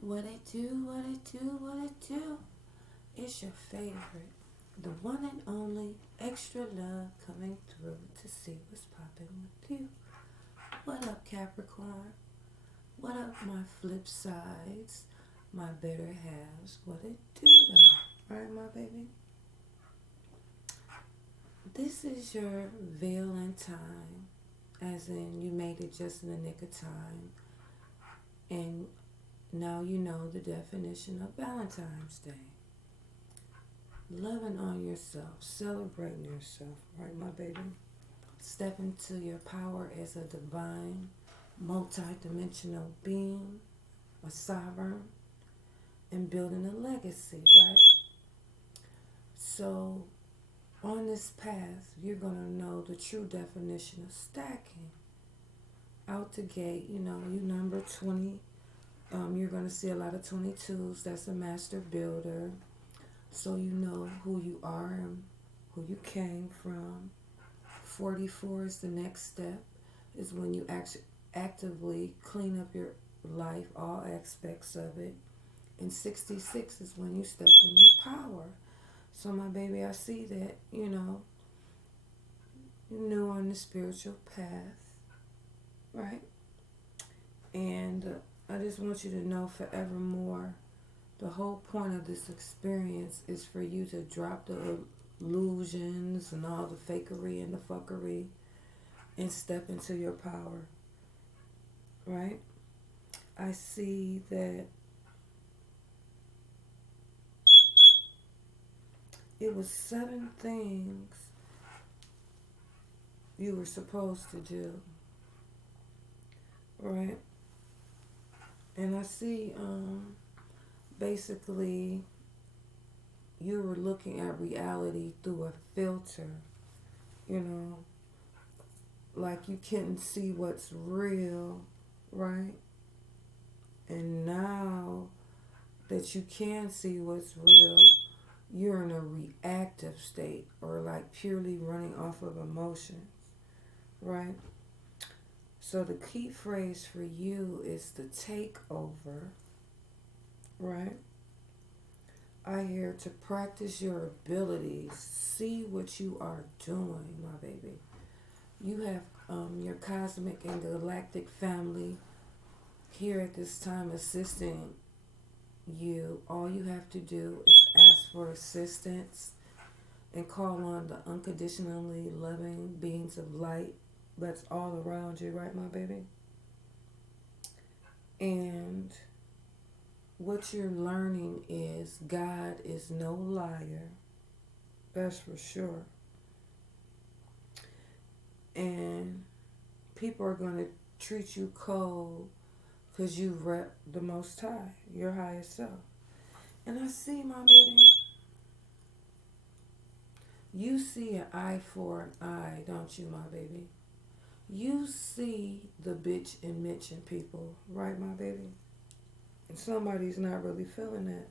What it do, what it do, what it do. It's your favorite, the one and only Extra Love coming through to see what's popping with you. What up, Capricorn? What up, my flip sides, my better halves? What it do, though? Right, my baby? This is your veil in time, as in you made it just in the nick of time, and now you know the definition of Valentine's Day. Loving on yourself, celebrating yourself, right, my baby? Step into your power as a divine, multi-dimensional being, a sovereign, and building a legacy, right? So, on this path, you're going to know the true definition of stacking. Out the gate, you number 20. You're going to see a lot of 22s. That's a master builder. So you know who you are and who you came from. 44 is the next step. Is when you actively clean up your life, all aspects of it. And 66 is when you step in your power. So my baby, I see that, you're new on the spiritual path, right? And I just want you to know forevermore, the whole point of this experience is for you to drop the illusions and all the fakery and the fuckery and step into your power, right? I see that it was 7 things you were supposed to do, right? And I see, basically, you were looking at reality through a filter, like you couldn't see what's real, right? And now that you can see what's real, you're in a reactive state or like purely running off of emotions, right? So the key phrase for you is the takeover, right? I hear to practice your abilities. See what you are doing, my baby. You have your cosmic and galactic family here at this time assisting you. All you have to do is ask for assistance and call on the unconditionally loving beings of light that's all around you, right, my baby? And what you're learning is God is no liar. That's for sure. And people are going to treat you cold because you rep the Most High, your higher self. And I see, my baby, you see an eye for an eye, don't you, my baby? You see the bitch in Mitch and people, right, my baby? And somebody's not really feeling that,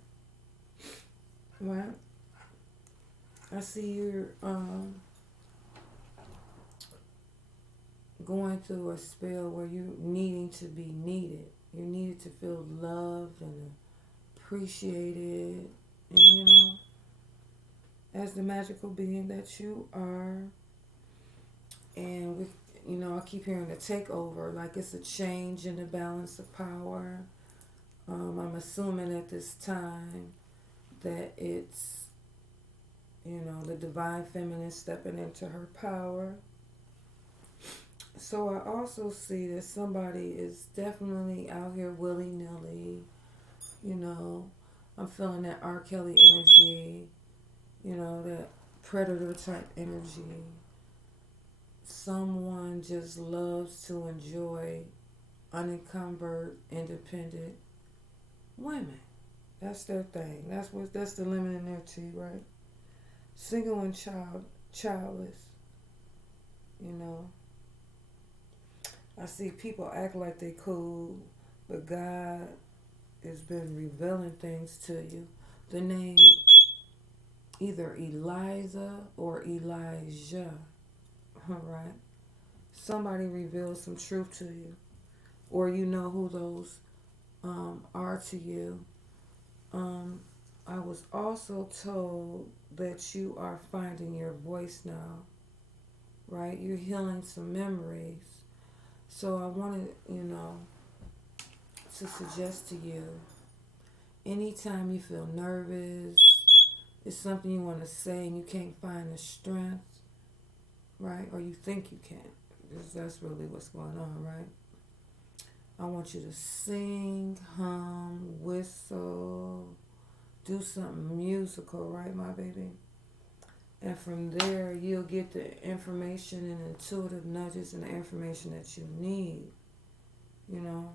right? I see you're going through a spell where you're needing to be needed. You needed to feel loved and appreciated, and as the magical being that you are. And with I keep hearing the takeover, like it's a change in the balance of power. I'm assuming at this time that it's the divine feminine stepping into her power. So I also see that somebody is definitely out here willy-nilly. I'm feeling that R. Kelly energy, that predator type energy. Someone just loves to enjoy unencumbered, independent women. That's their thing. That's the lemon in their tea, right? Single and childless. I see people act like they cool, but God has been revealing things to you. The name either Eliza or Elijah, all right? Somebody revealed some truth to you, or you know who those are to you. Um, I was also told that you are finding your voice now, right? You're healing some memories. So I wanted, to suggest to you, anytime you feel nervous, it's something you want to say and you can't find the strength, right? Or you think you can't. Because that's really what's going on, right? I want you to sing, hum, whistle, do something musical, right, my baby? And from there, you'll get the information and intuitive nudges and the information that you need, you know.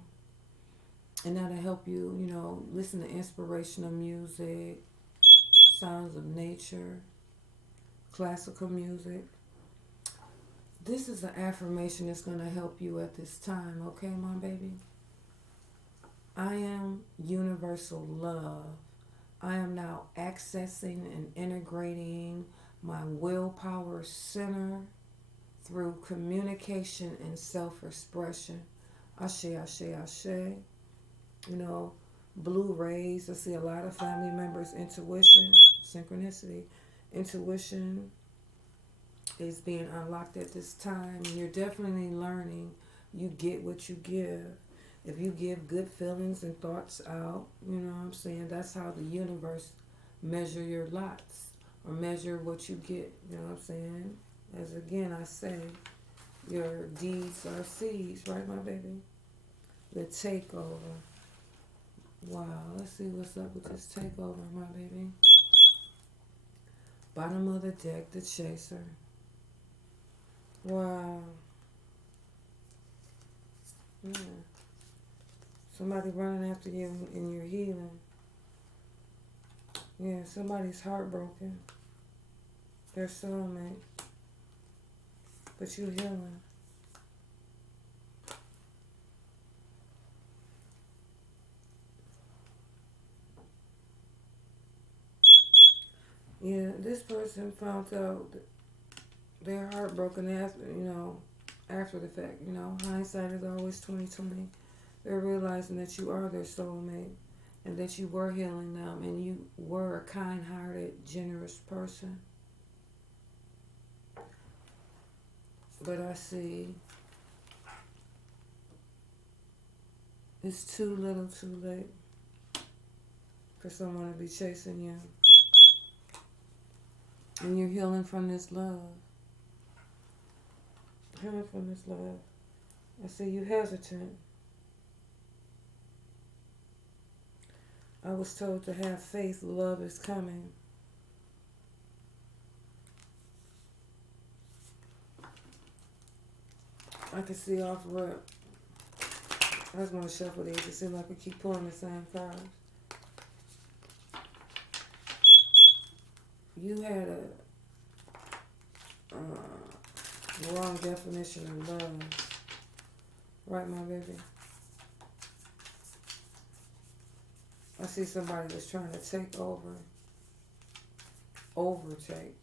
And that'll help you, listen to inspirational music, sounds of nature, classical music. This is an affirmation that's going to help you at this time, okay, my baby? I am universal love. I am now accessing and integrating my willpower center through communication and self-expression. Ashe, ashe, ashe. Blue rays. I see a lot of family members' intuition, synchronicity, intuition is being unlocked at this time. And you're definitely learning. You get what you give. If you give good feelings and thoughts out, you know what I'm saying? That's how the universe measure your lots or measure what you get, you know what I'm saying? As again I say, your deeds are seeds, right, my baby? The takeover. Wow, let's see what's up with this takeover, my baby. Bottom of the deck, the chaser. Wow. Yeah. Somebody running after you and you're healing. Yeah, somebody's heartbroken. Their soulmate. But you're healing. Yeah, this person found out that they're heartbroken after the fact. Hindsight is always 20/20. They're realizing that you are their soulmate and that you were healing them and you were a kind-hearted, generous person. But I see it's too little too late for someone to be chasing you. And you're healing from this love. Healing from this love. I see you hesitant. I was told to have faith, love is coming. I can see off rip. I just want to shuffle these. It seems like we keep pulling the same cards. You had a wrong definition of love. Right, my baby? I see somebody that's trying to take over. Overtake.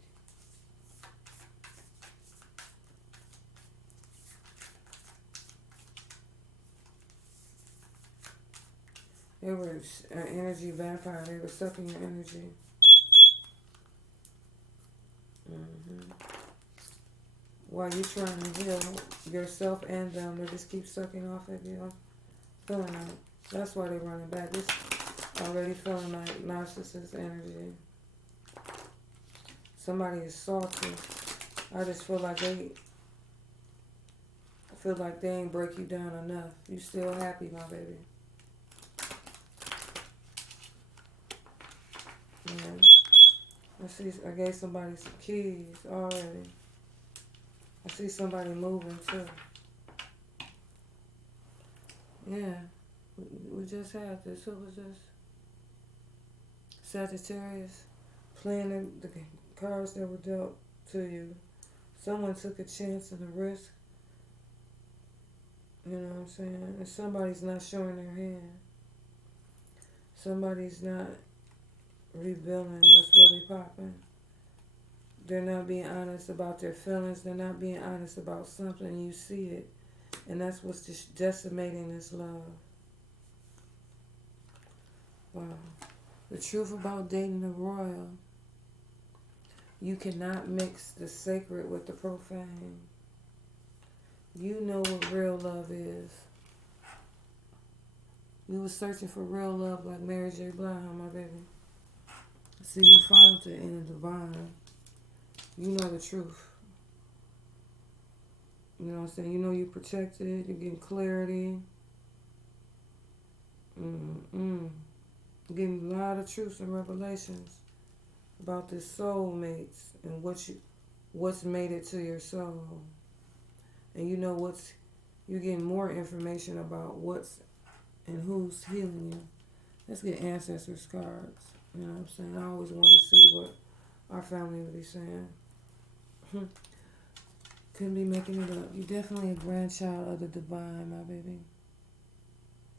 They were an energy vampire. They were sucking your energy. While you're trying to heal yourself and them, they just keep sucking off at you. I'm feeling that. That's why they're running back. It's already feeling like narcissist energy. Somebody is salty. I just feel like they ain't break you down enough. You still happy, my baby. Yeah. I gave somebody some keys already. I see somebody moving too. Yeah. We just had this. Who was this? Sagittarius. Playing the cards that were dealt to you. Someone took a chance and a risk. You know what I'm saying? And somebody's not showing their hand. Somebody's not revealing what's really popping. They're not being honest about their feelings. They're not being honest about something. You see it. And that's what's just decimating this love. Wow. The truth about dating a royal. You cannot mix the sacred with the profane. You know what real love is. You was searching for real love like Mary J. Blige, huh, my baby? See, you found it in the divine. You know the truth. You know what I'm saying? You know you're protected. You're getting clarity. You're getting a lot of truths and revelations about this soulmates and what's made it to your soul. And you know you're getting more information about what's and who's healing you. Let's get ancestors cards. You know what I'm saying? I always want to see what our family would be saying. Couldn't be making it up. You're definitely a grandchild of the divine, my baby.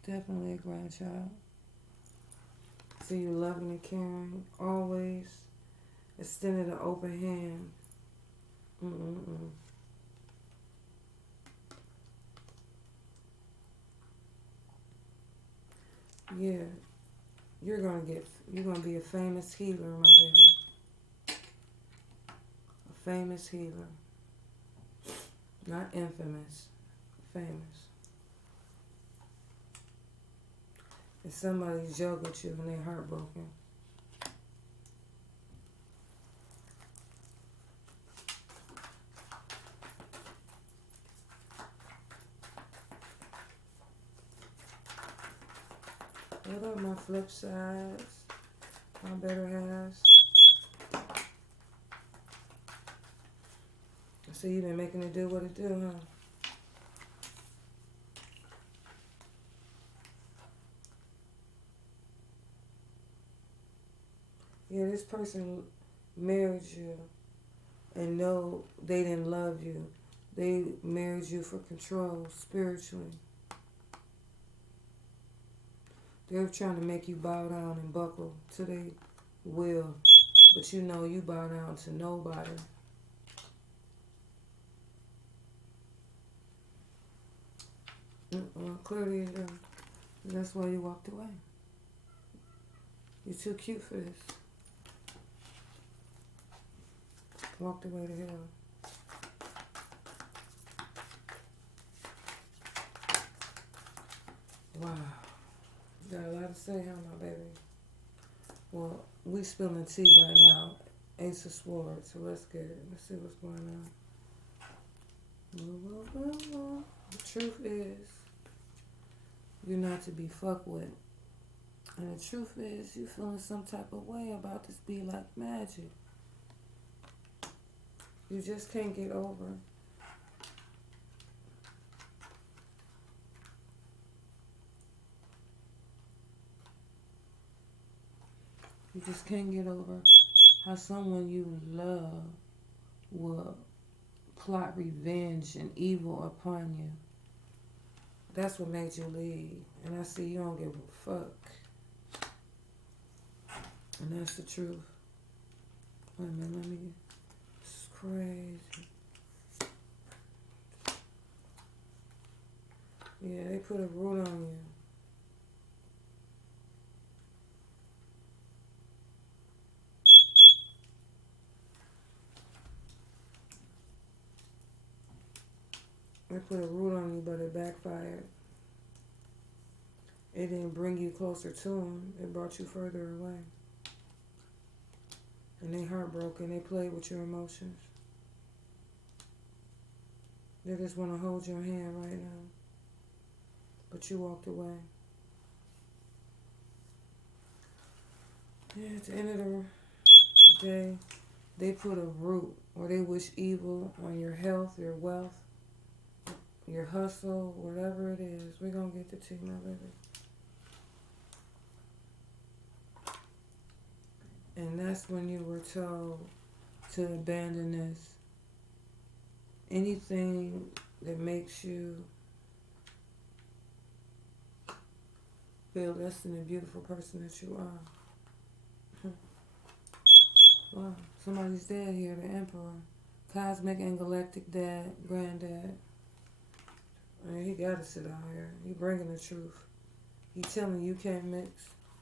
Definitely a grandchild. See you loving and caring. Always extending an open hand. Yeah. You're gonna be a famous healer, my baby. A famous healer. Not infamous. Famous. If somebody joke with you and they're heartbroken. What up, my flip sides? My better halves. I see you been making it do what it do, huh? Yeah, this person married you and know they didn't love you. They married you for control spiritually. They're trying to make you bow down and buckle to their will. But you know you bow down to nobody. Clearly you do. That's why you walked away. You're too cute for this. Walked away to hell. Wow. You got a lot to say, huh, my baby? Well, we spilling tea right now. Ace of Swords, so let's get it. Let's see what's going on. The truth is, you're not to be fucked with. And the truth is, you feeling some type of way about this be like magic. You just can't get over. You just can't get over how someone you love will plot revenge and evil upon you. That's what made you leave. And I see you don't give a fuck. And that's the truth. Wait a minute, let me get... This is crazy. Yeah, they put a root on you. They put a root on you, but it backfired. It didn't bring you closer to them. It brought you further away. And they heartbroken. They played with your emotions. They just want to hold your hand right now. But you walked away. Yeah, at the end of the day, they put a root, or they wish evil on your health, your wealth, your hustle, whatever it is. We're going to get the tea, my baby. And that's when you were told to abandon this. Anything that makes you feel less than the beautiful person that you are. Wow, somebody's dead here, the Emperor. Cosmic and galactic dad, granddad. I mean, he gotta sit out here. He bringing the truth. He telling you can't mix.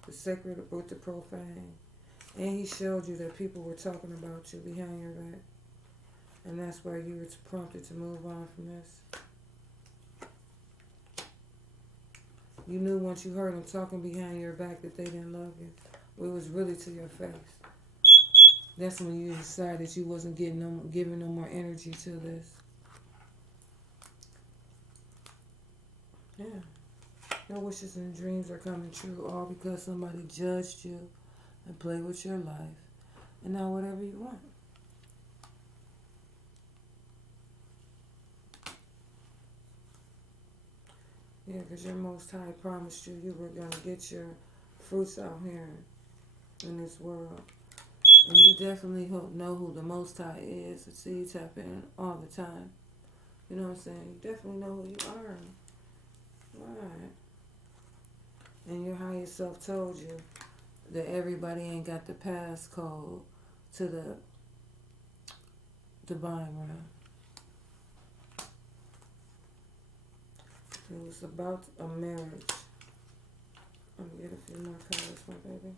The sacred with the profane. And he showed you that people were talking about you behind your back. And that's why you were prompted to move on from this. You knew once you heard them talking behind your back that they didn't love you. Well, it was really to your face. That's when you decided you wasn't giving no more energy to this. Yeah. Your wishes and dreams are coming true all because somebody judged you and played with your life. And now whatever you want. Yeah, because your Most High promised you were going to get your fruits out here in this world. And you definitely know who the Most High is. So you tap in all the time. You know what I'm saying? You definitely know who you are. Right. And your higher self told you that everybody ain't got the passcode to the divine realm. It was about a marriage. Let me get a few more cards, my baby.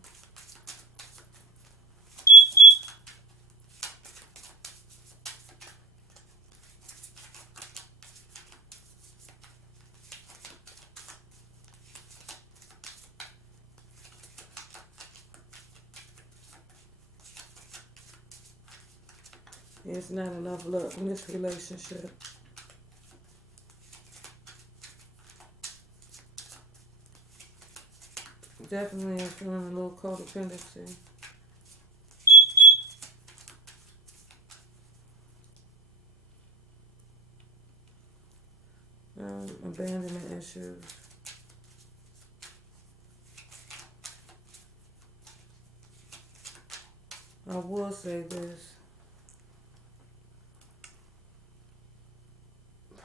It's not enough love in this relationship. Definitely I'm feeling a little codependency. Abandonment issues. I will say this.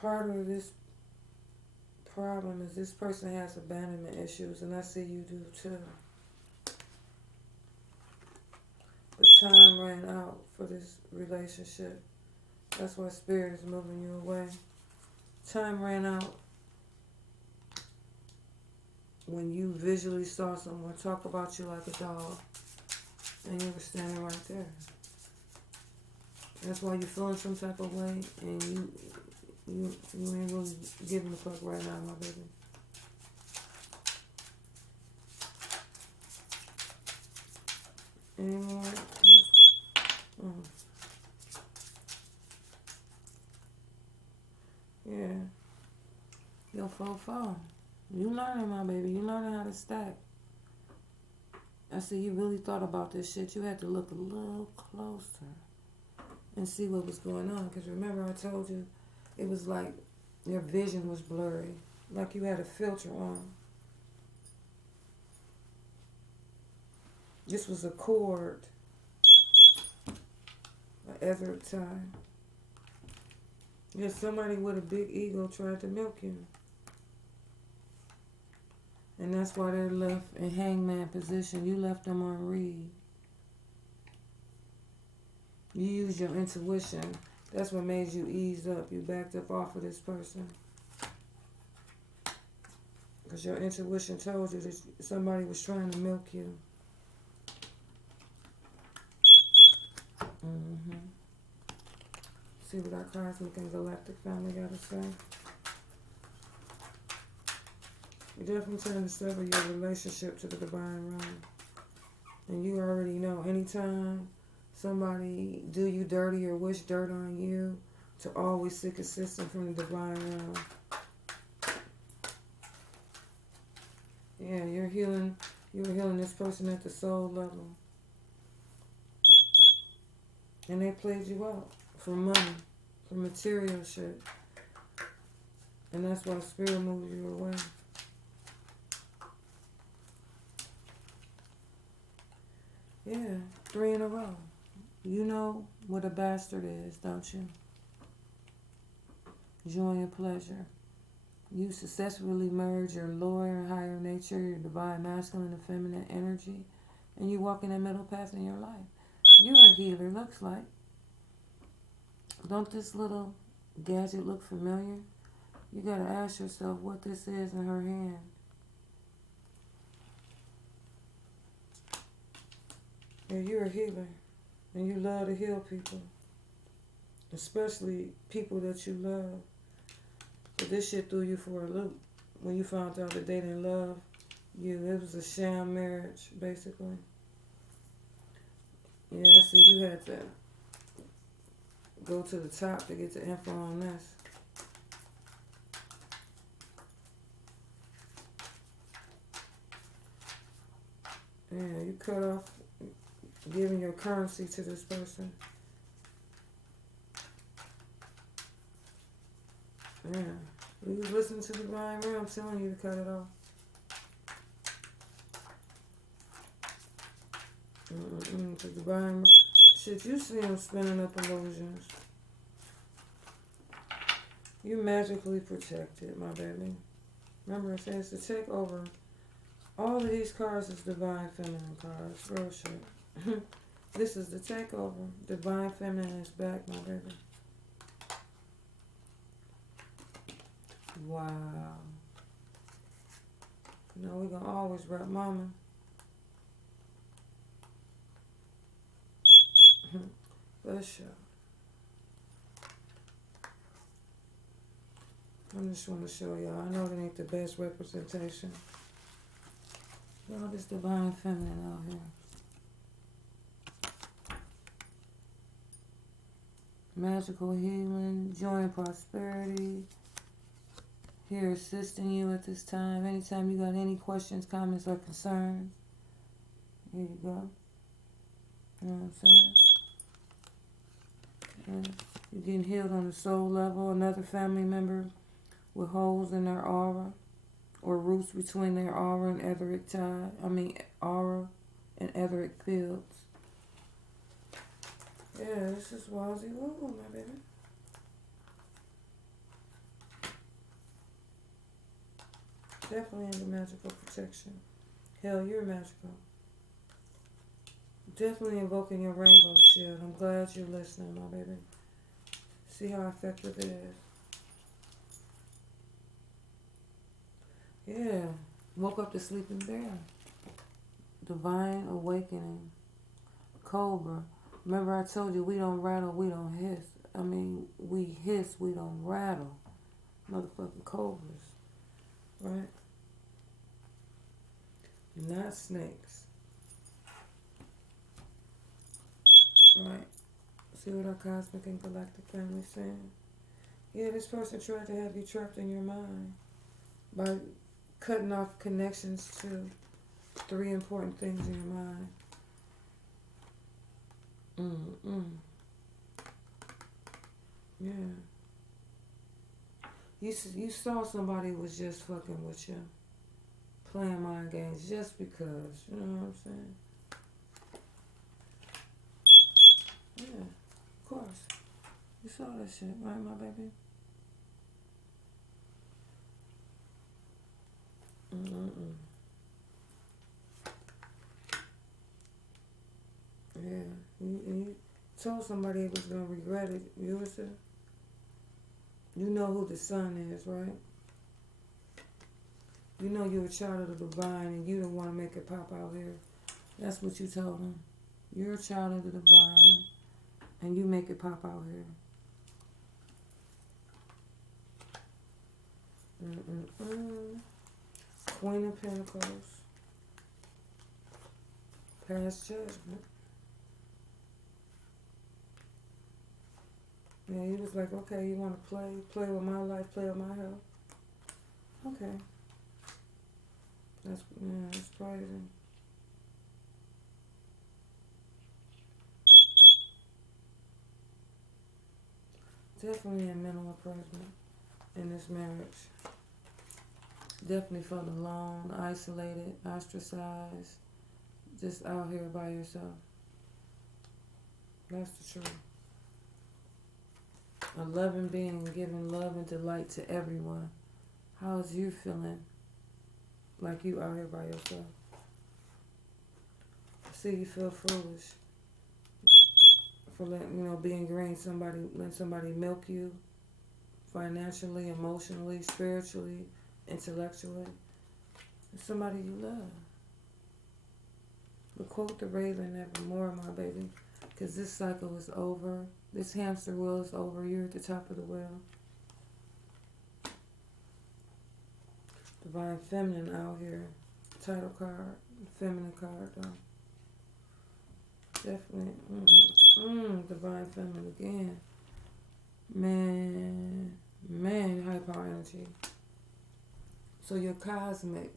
Part of this problem is this person has abandonment issues, and I see you do too. But time ran out for this relationship. That's why Spirit is moving you away. Time ran out when you visually saw someone talk about you like a dog, and you were standing right there. That's why you're feeling some type of way, and you ain't really giving a fuck right now, my baby. Any more? Yeah. Yo, fo. You learning, my baby. You learning how to stack. I see you really thought about this shit. You had to look a little closer and see what was going on. Because remember I told you, it was like your vision was blurry. Like you had a filter on. This was a cord. An ethered tie. Yeah, somebody with a big ego tried to milk you. And that's why they're left in hangman position. You left them on read. You used your intuition. That's what made you ease up. You backed up off of this person. Because your intuition told you that somebody was trying to milk you. See what our cosmic and galactic family got to say. You definitely trying to sever your relationship to the divine realm. And you already know, anytime somebody do you dirty or wish dirt on you, to always seek assistance from the divine realm. Yeah, you were healing this person at the soul level. And they played you out for money, for material shit. And that's why Spirit moved you away. Yeah, 3 in a row. You know what a bastard is, don't you? Joy and pleasure. You successfully merge your lower, higher nature, your divine masculine and feminine energy, and you walk in the middle path in your life. You're a healer, looks like. Don't this little gadget look familiar? You gotta ask yourself what this is in her hand. Yeah, you're a healer. And you love to heal people. Especially people that you love. But this shit threw you for a loop. When you found out that they didn't love you. It was a sham marriage, basically. Yeah, so you had to go to the top to get the info on this. Yeah, you cut off giving your currency to this person. Yeah. You was listening to the Divine Realm, I'm telling you to cut it off. The Divine shit, you see him spinning up illusions. You magically protected, my baby. Remember, it says the takeover. All of these cards is divine feminine cards. Real shit. This is the takeover. Divine feminine is back, my baby. Wow. You know, we're going to always rep mama. Bless you. I just want to show y'all. I know it ain't the best representation. Y'all, this divine feminine out here. Magical healing, joy and prosperity. Here assisting you at this time. Anytime you got any questions, comments, or concerns, here you go. You know what I'm saying? And you're getting healed on the soul level. Another family member with holes in their aura or roots between their aura and etheric tie. Aura and etheric fields. Yeah, this is Wazzy Woo, my baby. Definitely under magical protection. Hell, you're magical. Definitely invoking your rainbow shield. I'm glad you're listening, my baby. See how effective it is. Yeah. Woke up the sleeping bear. Divine awakening. Cobra. Remember I told you we don't rattle, we don't hiss. We hiss, we don't rattle. Motherfucking cobras. Right? Not snakes. Right. See what our cosmic and galactic family saying? Yeah, this person tried to have you trapped in your mind by cutting off connections to 3 important things in your mind. Yeah. You saw somebody was just fucking with you. Playing mind games just because. You know what I'm saying? Yeah, of course. You saw that shit, right, my baby? Yeah. You told somebody it was going to regret it. You know who the sun is, right? You know you're a child of the divine and you don't want to make it pop out here. That's what you told them. You're a child of the divine and you make it pop out here. Queen of Pentacles. Past judgment. Yeah, he was like, okay, you want to play with my life, play with my health. Okay. That's crazy. Definitely a mental improvement in this marriage. Definitely felt alone, isolated, ostracized, just out here by yourself. That's the truth. A loving being giving love and delight to everyone. How's you feeling like you out here by yourself? See, you feel foolish for being green. Letting somebody milk you financially, emotionally, spiritually, intellectually. It's somebody you love. But quote the Raven evermore, my baby, because this cycle is over. This hamster wheel is over. You're at the top of the wheel. Divine Feminine out here. Title card. Feminine card, though. Definitely. Divine Feminine again. Man, high power energy. So your cosmic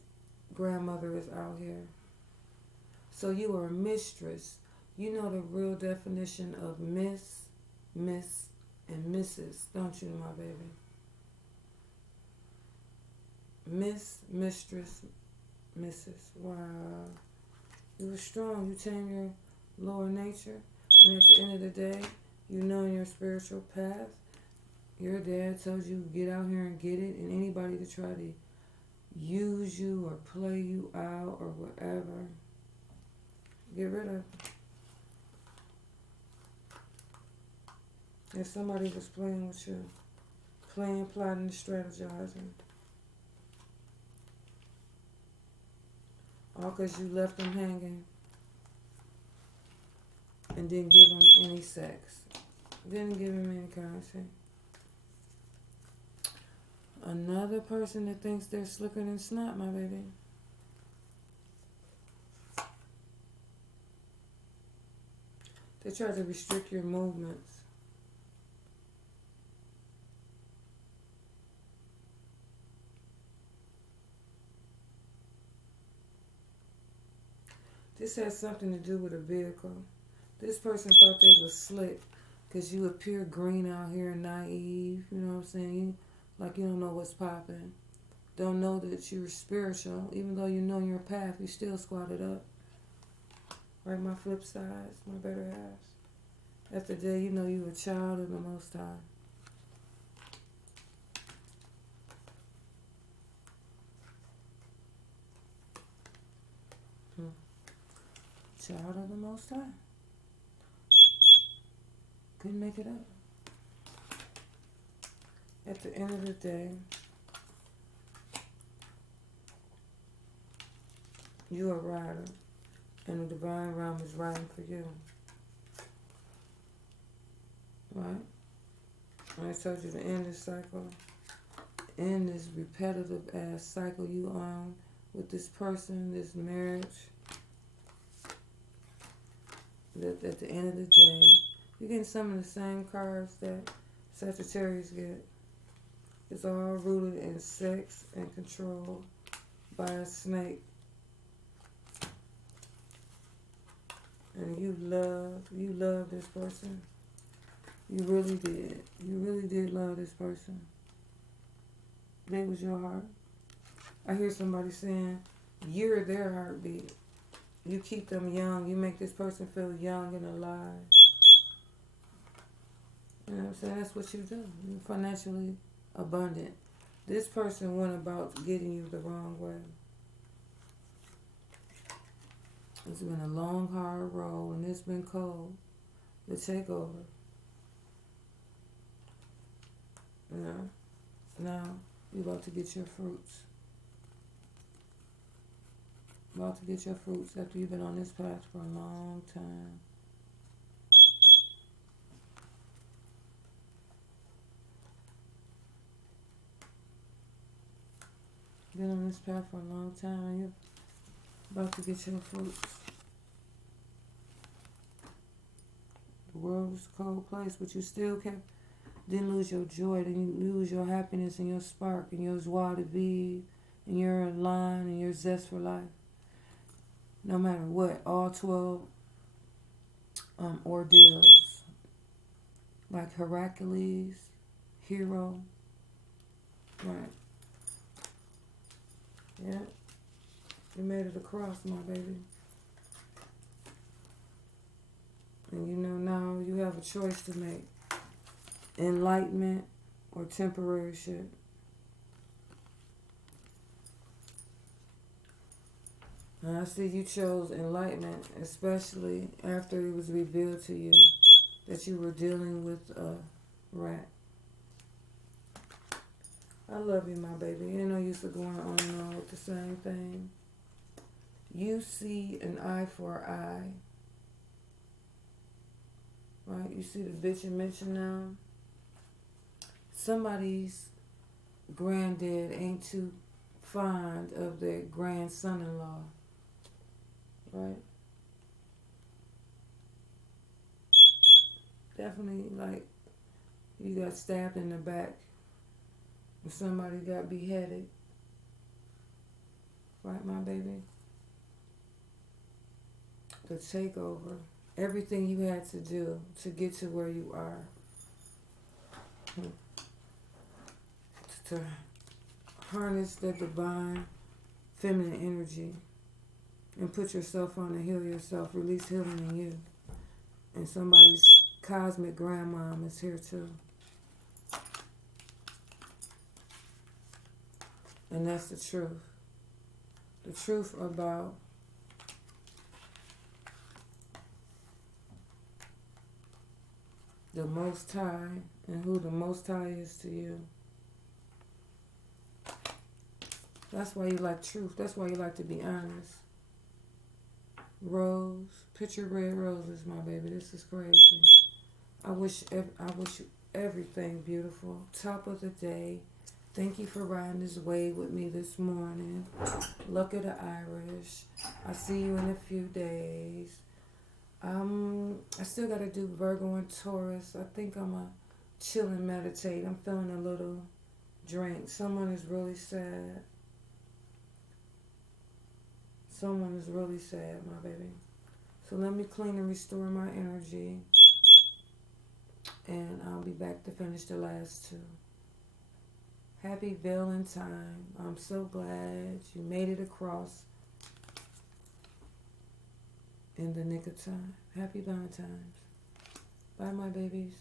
grandmother is out here. So you are a mistress. You know the real definition of Miss, and Mrs., don't you, my baby? Miss, mistress, Mrs. Wow. You were strong. You tamed your lower nature. And at the end of the day, you know in your spiritual path, your dad told you get out here and get it. And anybody to try to use you or play you out or whatever, get rid of. If somebody was playing with you, playing, plotting, strategizing, all because you left them hanging and didn't give them any sex, didn't give them any currency. Another person that thinks they're slicker than snot, my baby. They try to restrict your movements. This has something to do with a vehicle. This person thought they was slick because you appear green out here and naive. You know what I'm saying? Like you don't know what's popping. Don't know that you're spiritual. Even though you know your path, you still squatted up. Right, my flip sides, my better halves. At the day, you know you a child of the Most High. Child of the Most High. Couldn't make it up. At the end of the day, you're a rider, and the divine realm is riding for you. Right? I told you to end this cycle, end this repetitive ass cycle you on with this person, this marriage. That at the end of the day, you're getting some of the same cards that Sagittarius get. It's all rooted in sex and control by a snake. And you love this person. You really did. You really did love this person. They was your heart. I hear somebody saying, you're their heartbeat. You keep them young. You make this person feel young and alive. You know what I'm saying? That's what you do. You're financially abundant. This person went about getting you the wrong way. It's been a long, hard road, and it's been cold. The takeover. You know? Now, you're about to get your fruits. About to get your fruits after you've been on this path for a long time. Been on this path for a long time and you're about to get your fruits. The world was a cold place, but you still didn't lose your joy, didn't lose your happiness and your spark and your joie de vivre and your line and your zest for life. No matter what, all 12 ordeals, like Hercules, hero, right? Yeah, you made it across, my baby. And you know now you have a choice to make. Enlightenment or temporary shit. And I see you chose enlightenment, especially after it was revealed to you that you were dealing with a rat. I love you, my baby. Ain't no use of going on and on with the same thing. You see an eye for an eye. Right? You see the bitch and mention now? Somebody's granddad ain't too fond of their grandson-in-law. Right? Definitely, like, you got stabbed in the back. And somebody got beheaded. Right, my baby? The takeover. Everything you had to do to get to where you are. To harness the divine feminine energy and put yourself on to heal yourself, release healing in you. And somebody's cosmic grandmom is here too. And that's the truth. The truth about the Most High and who the Most High is to you. That's why you like truth. That's why you like to be honest. Rose, picture red roses, my baby. This is crazy. I wish you everything beautiful. Top of the day. Thank you for riding this wave with me this morning. Luck of the Irish. I'll see you in a few days. I still got to do Virgo and Taurus. I think I'm going to chill and meditate. I'm feeling a little drained. Someone is really sad. Someone is really sad, my baby. So let me clean and restore my energy. And I'll be back to finish the last two. Happy Valentine. I'm so glad you made it across in the nick of time. Happy Valentine's. Bye, my babies.